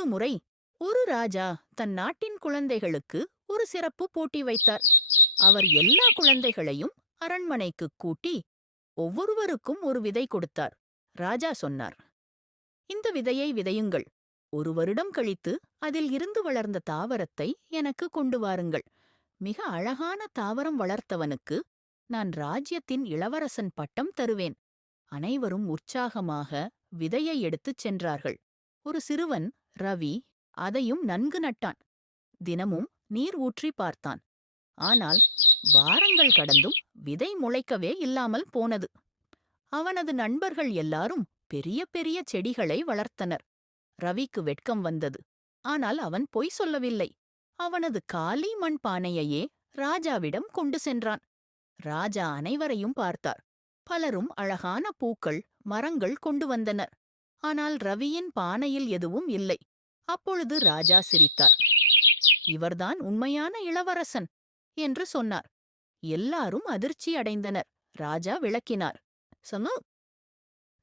ஒருமுறை ஒரு ராஜா தன் நாட்டின் குழந்தைகளுக்கு ஒரு சிறப்பு போட்டி வைத்தார். அவர் எல்லா குழந்தைகளையும் அரண்மனைக்கு கூட்டி ஒவ்வொருவருக்கும் ஒரு விதை கொடுத்தார். ராஜா சொன்னார் இந்த விதையை விதையுங்கள். ஒரு வருடம் கழித்து அதில் இருந்து வளர்ந்த தாவரத்தை எனக்கு கொண்டு வாருங்கள். மிக அழகான தாவரம் வளர்த்தவனுக்கு நான் ராஜ்யத்தின் இளவரசன் பட்டம் தருவேன். அனைவரும் உற்சாகமாக விதையை எடுத்துச் சென்றார்கள். ஒரு சிறுவன் ரவி அதையும் நன்கு நட்டான். தினமும் நீர் ஊற்றி பார்த்தான். ஆனால் வாரங்கள் கடந்தும் விதை முளைக்கவே இல்லாமல் போனது. அவனது நண்பர்கள் எல்லாரும் பெரிய பெரிய செடிகளை வளர்த்தனர். ரவிக்கு வெட்கம் வந்தது. ஆனால் அவன் பொய் சொல்லவில்லை. அவனது காலி மண் பானையையே ராஜாவிடம் கொண்டு சென்றான். ராஜா அனைவரையும் பார்த்தார். பலரும் அழகான பூக்கள் மரங்கள் கொண்டு வந்தனர். ஆனால் ரவியின் பானையில் எதுவும் இல்லை. அப்பொழுது ராஜா சிரித்தார். இவர்தான் உண்மையான இளவரசன் என்று சொன்னார். எல்லாரும் அதிர்ச்சி அடைந்தனர். ராஜா விளக்கினார். சமு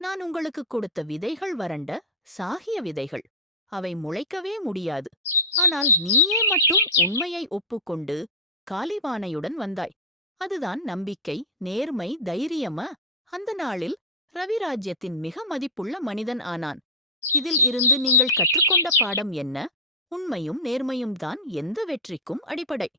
நான் உங்களுக்கு கொடுத்த விதைகள் வறண்ட சாகிய விதைகள். அவை முளைக்கவே முடியாது. ஆனால் நீயே மட்டும் உண்மையை ஒப்புக்கொண்டு காலிபானையுடன் வந்தாய். அதுதான் நம்பிக்கை நேர்மை தைரியமா? அந்த நாளில் ரவிராஜ்யத்தின் மிக மதிப்புள்ள மனிதன் ஆனான். இதில் இருந்து நீங்கள் கற்றுக்கொண்ட பாடம் என்ன? உண்மையும் நேர்மையும் தான் எந்த வெற்றிக்கும் அடிப்படை.